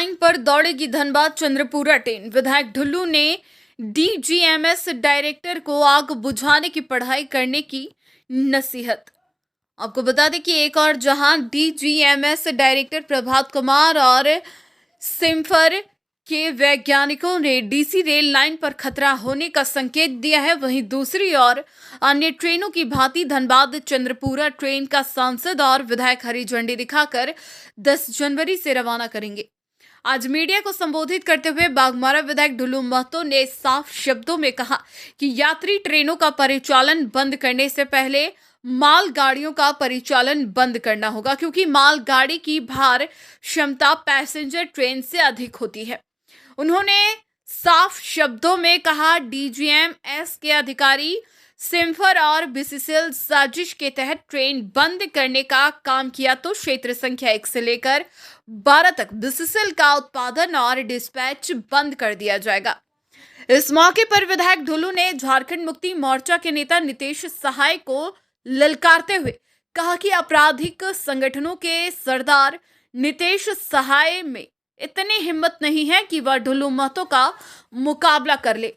Line पर दौड़ेगी Dhanbad Chandrapura train. विधायक ढुल्लू ने डीजीएमएस डायरेक्टर को आग बुझाने की पढ़ाई करने की नसीहत। आपको बता दें कि एक और जहां डीजीएमएस डायरेक्टर प्रभात कुमार और सिम्फर के वैज्ञानिकों ने डीसी रेल लाइन पर खतरा होने का संकेत दिया है, वहीं दूसरी ओर अन्य ट्रेनों की भांति धनबाद चंद्रपुरा ट्रेन का सांसद और विधायक हरी झंडी दिखाकर 10 जनवरी से रवाना करेंगे। आज मीडिया को संबोधित करते हुए बाघमारा विधायक ढुल्लू महतो ने साफ शब्दों में कहा कि यात्री ट्रेनों का परिचालन बंद करने से पहले मालगाड़ियों का परिचालन बंद करना होगा, क्योंकि मालगाड़ी की भार क्षमता पैसेंजर ट्रेन से अधिक होती है। उन्होंने साफ शब्दों में कहा, डीजीएमएस के अधिकारी सिम्फर और बीसीसीएल साजिश के तहत ट्रेन बंद करने का काम किया तो क्षेत्र संख्या 1 से लेकर 12 तक बीसीसीएल का उत्पादन और डिस्पैच बंद कर दिया जाएगा। इस मौके पर विधायक ढुल्लू ने झारखंड मुक्ति मोर्चा के नेता नीतीश सहाय को ललकारते हुए कहा कि आपराधिक संगठनों के सरदार नीतीश सहाय में इतनी हिम्मत नहीं है कि वह ढुल्लू महतो का मुकाबला कर ले।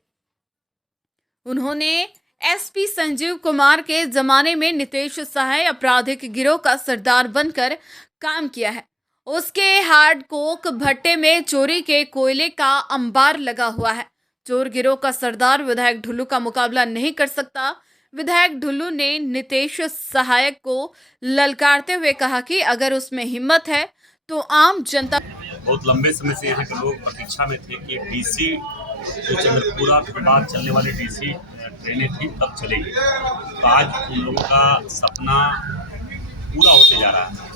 उन्होंने एसपी संजीव कुमार के जमाने में नीतीश सहाय आपराधिक गिरोह का सरदार बनकर काम किया है। उसके हार्ड कोक भट्टे में चोरी के कोयले का अंबार लगा हुआ है। चोर गिरोह का सरदार विधायक ढुल्लू का मुकाबला नहीं कर सकता। विधायक ढुल्लू ने नीतीश सहायक को ललकारते हुए कहा कि अगर उसमें हिम्मत है तो आम जनता। बहुत लंबे समय से यहाँ के लोग प्रतीक्षा में थे कि डीसी जो चंद्रपुरा के बाद चलने वाली डीसी ट्रेनें थी तब चलेगी। तो आज उन लोगों का सपना पूरा होते जा रहा है।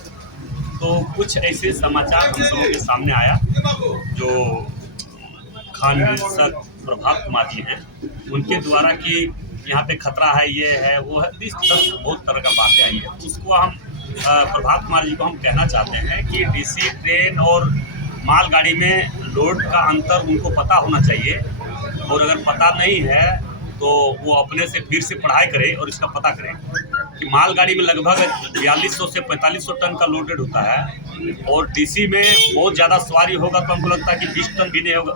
तो कुछ ऐसे समाचार हम लोगों के सामने आया जो खान निदेशक प्रभात कुमार जी हैं, उनके द्वारा कि यहाँ पे खतरा है, ये है, वो है, बहुत तरह का बातें आई है। उसको हम प्रभात कुमार जी को हम कहना चाहते हैं कि डीसी ट्रेन और मालगाड़ी में लोड का अंतर उनको पता होना चाहिए, और अगर पता नहीं है तो वो अपने से फिर से पढ़ाई करे और इसका पता करें कि मालगाड़ी में लगभग 4200 से 4500 टन का लोडेड होता है, और डीसी में बहुत ज़्यादा सवारी होगा तो हमको लगता है कि 20 टन भी नहीं होगा,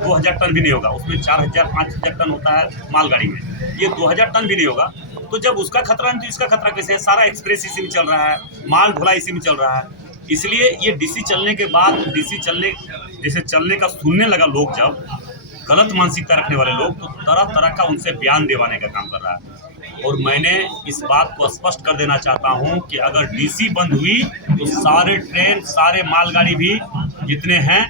2000 टन भी नहीं होगा। उसमें 4000-5000 टन होता है मालगाड़ी में, ये 2000 टन भी नहीं होगा। तो जब उसका खतरा नहीं तो इसका खतरा कैसे है? सारा एक्सप्रेस इसी में चल रहा है, माल ढुलाई इसी में चल रहा है। इसलिए ये डीसी चलने के बाद, डीसी चलने का सुनने लगा लोग, जब गलत मानसिकता रखने वाले लोग, तो तरह तरह का उनसे बयान दिलवाने का काम कर रहा है। और मैंने इस बात को स्पष्ट कर देना चाहता हूं कि अगर डीसी बंद हुई तो सारे ट्रेन, सारे मालगाड़ी भी जितने हैं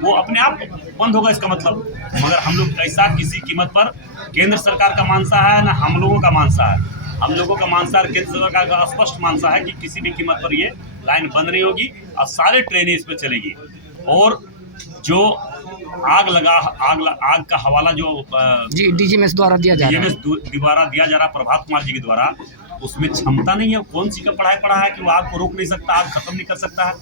वो अपने आप बंद होगा, इसका मतलब। मगर हम लोग ऐसा किसी कीमत पर, केंद्र सरकार का मानसा है ना हम लोगों का मानसा है, हम लोगों का मानसा है, केंद्र सरकार का स्पष्ट मानसा है कि किसी भी कीमत पर ये लाइन बंद नहीं होगी और सारे ट्रेनें इस पर चलेगी। और जो आग का हवाला जो डीजीएमएस द्वारा दिया जा रहा प्रभात कुमार जी के द्वारा, उसमें क्षमता नहीं है। कौन सी का पढ़ाई पढ़ा है कि वो आग को रोक नहीं सकता, आग खत्म नहीं कर सकता है?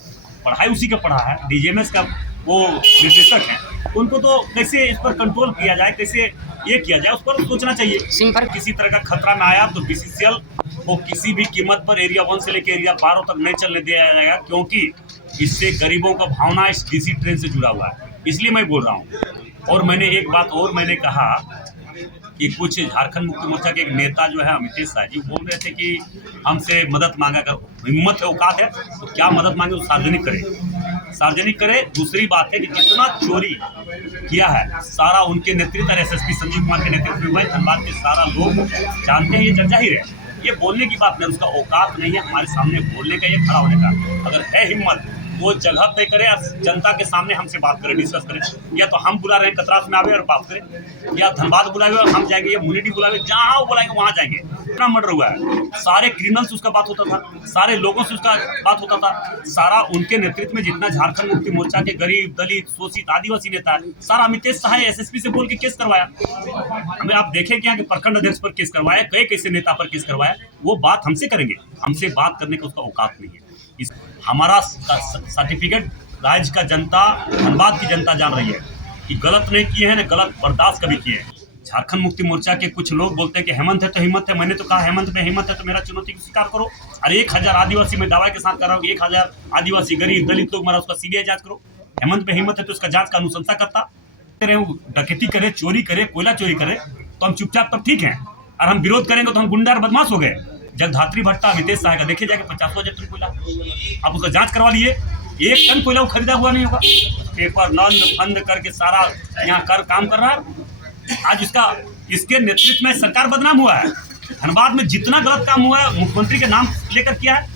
पढ़ाई उसी का पढ़ा है, डीजीएमएस का वो निर्देशक हैं। उनको तो कैसे इस पर कंट्रोल किया जाए, कैसे ये किया जाए, उस पर सोचना चाहिए। सिंपल किसी तरह का खतरा में आया तो बीसीसीएल को किसी भी कीमत पर एरिया 1 से लेकर एरिया 12 तक नहीं चलने दिया जाएगा, क्योंकि इससे गरीबों का भावना इस डीसी ट्रेन से जुड़ा हुआ है। इसलिए मैं बोल रहा हूँ। और मैंने एक बात और मैंने कहा कि कुछ झारखंड मुक्ति मोर्चा के एक नेता जो है अमितेश शाह जी, बोल रहे थे कि हमसे मदद मांगा कर, हिम्मत है, औकात है तो क्या मदद मांगे, तो सार्वजनिक करे। दूसरी बात है कि जितना चोरी किया है सारा उनके नेतृत्व, एसएसपी संजीव कुमार के नेतृत्व में हुआ है। धनबाद के सारा लोग जानते हैं, ये चर्चा ही रहे। ये बोलने की बात नहीं, उसका औकात नहीं है हमारे सामने बोलने का, ये खड़ा होने का। अगर है हिम्मत वो जगह तय करे, जनता के सामने हमसे बात करें, डिस्कस करें। या तो हम बुला रहे हैं कतरास में आवे और बात करें, या धनबाद बुलावे और हम जाएंगे, या मुनिटी बुलावे, जहाँ वो बुलाएंगे वहाँ जाएंगे। इतना मर्डर हुआ है, सारे क्रिमिनल से उसका बात होता था, सारे लोगों से उसका बात होता था। सारा उनके नेतृत्व में जितना झारखंड मुक्ति मोर्चा के गरीब, दलित, शोषित, आदिवासी नेता है, सारा अमितेश शाह एसएसपी से बोल के केस करवाया। हमें आप देखें कि यहाँ के प्रखंड अध्यक्ष पर केस करवाया, कई कैसे नेता पर केस करवाया। वो बात हमसे करेंगे, हमसे बात करने का उसका औकात नहीं है। हमारा सर्टिफिकेट राज्य का जनता, धनबाद की जनता जान रही है कि गलत नहीं किए हैं, ना गलत बर्दाश्त कभी किए हैं। झारखंड मुक्ति मोर्चा के कुछ लोग बोलते हैं कि हेमंत है तो हिम्मत है। मैंने तो कहा हेमंत में हिम्मत है तो मेरा चुनौती को स्वीकार करो। अरे 1000 आदिवासी मैं दावा के साथ कर रहा हूँ, 1000 आदिवासी गरीब दलित लोग मरा, उसका सीबीआई जांच करो। हेमंत में हिम्मत है तो उसका जांच का अनुशंसा करता। डकैती करे, चोरी करे, कोयला चोरी करे तो हम चुपचाप तब ठीक है, और हम विरोध करेंगे तो हम गुंडा और बदमाश हो गए। जगधात्री भट्टा, अमितेश शाह का देखे जाके 50,000 टन कोयला, आप उसका जांच करवा लिए, 1 टन कोयला वो खरीदा हुआ नहीं होगा। पेपर नंद फंद करके सारा यहाँ काम कर रहा है। आज इसके नेतृत्व में सरकार बदनाम हुआ है। धनबाद में जितना गलत काम हुआ है मुख्यमंत्री के नाम लेकर किया है,